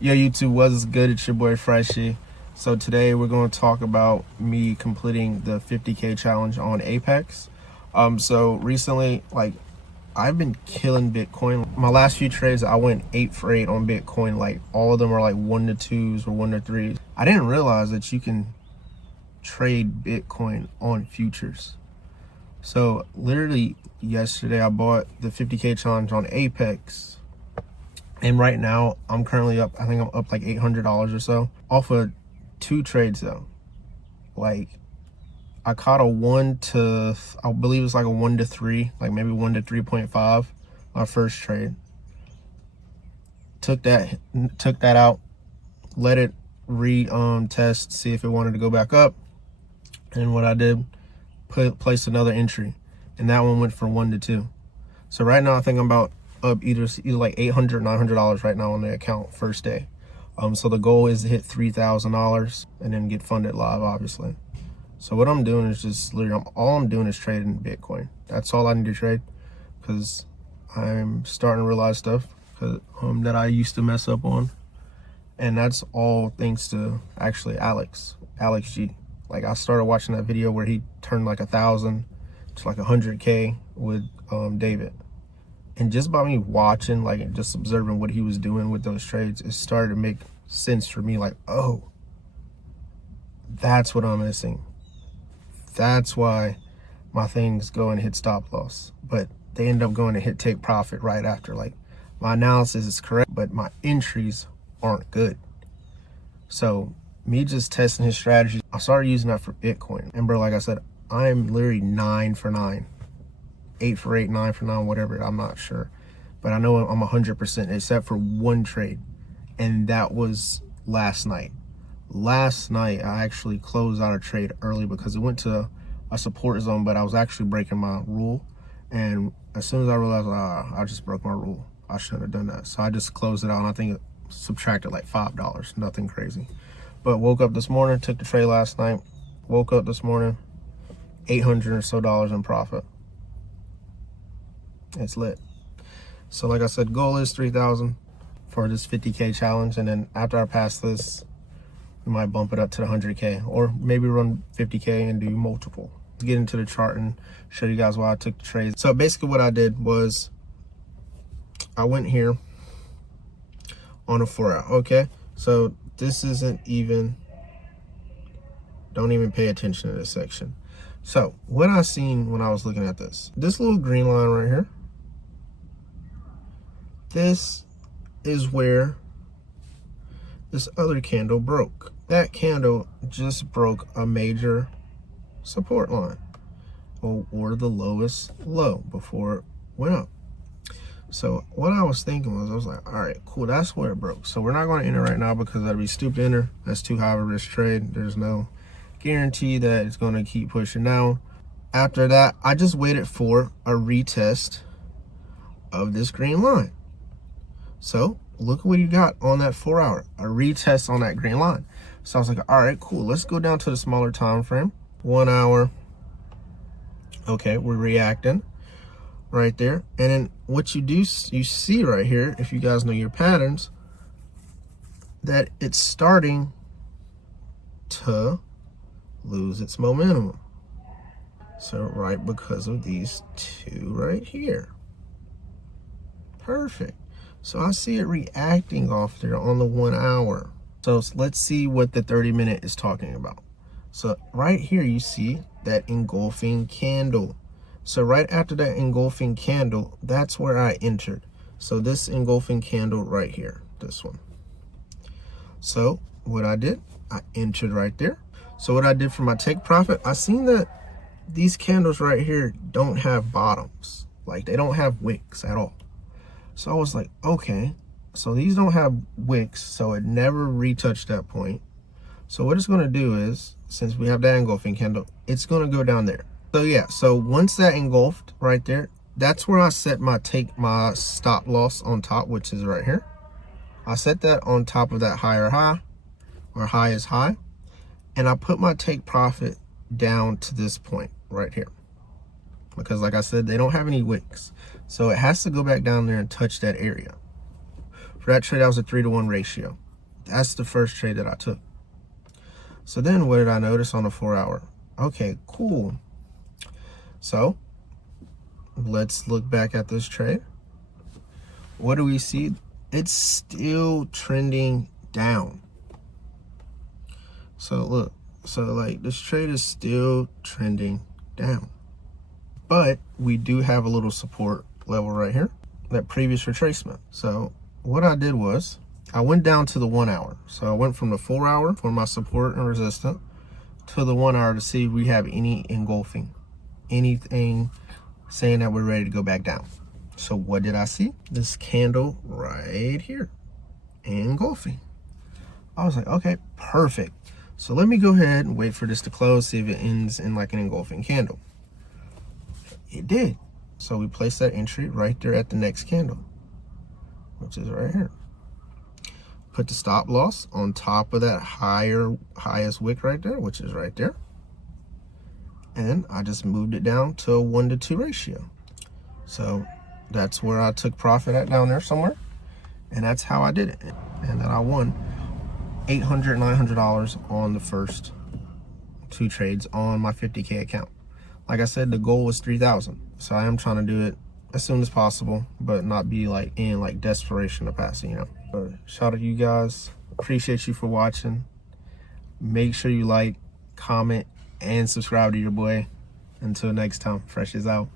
Yo, YouTube, what's good? It's your boy Freshie. So today we're going to talk about me completing the 50K challenge on Apex. So recently, I've been killing Bitcoin. My last few trades, I went 8 for 8 on Bitcoin. Like all of them are like 1 to 2s or 1 to 3s. I didn't realize that you can trade Bitcoin on futures. So literally yesterday, I bought the 50K challenge on Apex. And right now, I'm currently up, I think I'm up like $800 or so off of 2 trades though. Like, I caught a 1 to, I believe it's like a 1 to 3, like maybe 1 to 3.5, my first trade. Took that out, let it test, see if it wanted to go back up. And what I did, placed another entry, and that one went for 1 to 2. So right now, I think I'm about up either like $800, $900 right now on the account first day. So the goal is to hit $3,000 and then get funded live, obviously. So what I'm doing is just literally, all I'm doing is trading Bitcoin. That's all I need to trade, because I'm starting to realize stuff that I used to mess up on. And that's all thanks to actually Alex G. Like, I started watching that video where he turned like 1,000 to like 100K with David. And just by me watching, like just observing what he was doing with those trades, it started to make sense for me. Like, oh, that's what I'm missing. That's why my things go and hit stop loss, but they end up going to hit take profit right after. Like, my analysis is correct, but my entries aren't good. So me just testing his strategy, I started using that for Bitcoin. And bro, like I said, I am literally 9 for 9. 8 for 8, 9 for 9, whatever, I'm not sure. But I know I'm 100%, except for one trade. And that was last night. Last night, I actually closed out a trade early because it went to a support zone, but I was actually breaking my rule. And as soon as I realized, I just broke my rule, I shouldn't have done that. So I just closed it out, and I think it subtracted like $5, nothing crazy. But woke up this morning, took the trade last night, woke up this morning, $800 or so in profit. It's lit. So like I said, goal is 3,000 for this 50K challenge, and then after I pass this, we might bump it up to the 100K, or maybe run 50K and do multiple. Get into the chart and show you guys why I took the trades. So basically what I did was I went here on a 4-hour. Okay, so this isn't even, don't even pay attention to this section. So what I seen when I was looking at this little green line right here, this is where this other candle broke. That candle just broke a major support line, or the lowest low before it went up. So what I was thinking was, I was like, all right, cool, that's where it broke. So we're not going to enter right now because that'd be stupid to enter. That's too high of a risk trade. There's no guarantee that it's going to keep pushing down. After that, I just waited for a retest of this green line. So look what you got on that 4-hour, a retest on that green line. So I was like, all right, cool, let's go down to the smaller time frame, 1 hour. Okay, we're reacting right there. And then what you see right here, if you guys know your patterns, that it's starting to lose its momentum. So right, because of these two right here. Perfect. So I see it reacting off there on the 1 hour. So let's see what the 30-minute is talking about. So right here, you see that engulfing candle. So right after that engulfing candle, that's where I entered. So this engulfing candle right here, this one. So what I did, I entered right there. So what I did for my take profit, I seen that these candles right here don't have bottoms. Like, they don't have wicks at all. So I was like, okay, so these don't have wicks, so it never retouched that point. So what it's going to do is, since we have that engulfing candle, it's going to go down there. So yeah, so once that engulfed right there, that's where I set my stop loss on top, which is right here. I set that on top of that higher high, or high is high, and I put my take profit down to this point right here. Because like I said, they don't have any wicks. So it has to go back down there and touch that area. For that trade, that was a 3-to-1 ratio. That's the first trade that I took. So then what did I notice on the 4 hour? Okay, cool. So let's look back at this trade. What do we see? It's still trending down. So look, so like this trade is still trending down. But we do have a little support level right here, that previous retracement. So what I did was I went down to the 1 hour. So I went from the 4 hour for my support and resistance to the 1 hour to see if we have any engulfing, anything saying that we're ready to go back down. So what did I see? This candle right here, engulfing. I was like, okay, perfect. So let me go ahead and wait for this to close, see if it ends in like an engulfing candle. It did. So we placed that entry right there at the next candle, which is right here. Put the stop loss on top of that highest wick right there, which is right there. And I just moved it down to a 1-to-2 ratio. So that's where I took profit at down there somewhere. And that's how I did it. And then I won $800, $900 on the first 2 trades on my 50K account. Like I said, the goal was 3,000. So I am trying to do it as soon as possible, but not be like in like desperation to pass it, you know. But shout out to you guys. Appreciate you for watching. Make sure you like, comment, and subscribe to your boy. Until next time, Fresh is out.